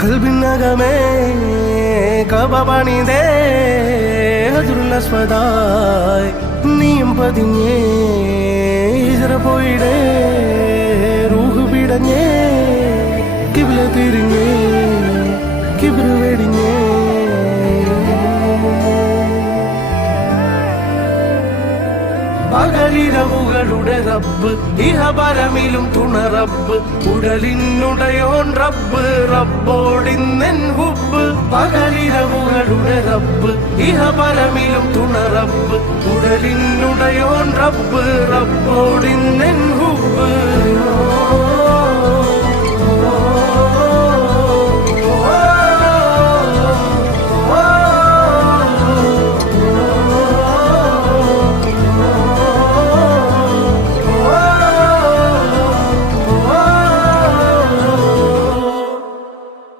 കൽബിനകമേ കബപണിതേ ഹജറുൽ അസ്വദായി നീയും പതിഞ്ഞേ ഹിജ്റ പോയിടേ റൂഹ് പിടഞ്ഞേ കിബ്ല തിരിഞ്ഞേ കിബ്ർ വെടിഞ്ഞേ പകലിരവുകളുടെ റബ്ബ് ഇഹപരമിലും തുണ റബ്ബ് ഉടലിനുടയോൻ റബ്ബ് റബ്ബോടിന്നെൻ ഹുബ്ബ് പകലിരവുകളുടെ റബ്ബ് ഇഹപരമിലും തുണ റബ്ബ് ഉടലിനുടയോൻ റബ്ബ് റബ്ബോടിന്നെൻ ഹുബ്ബ്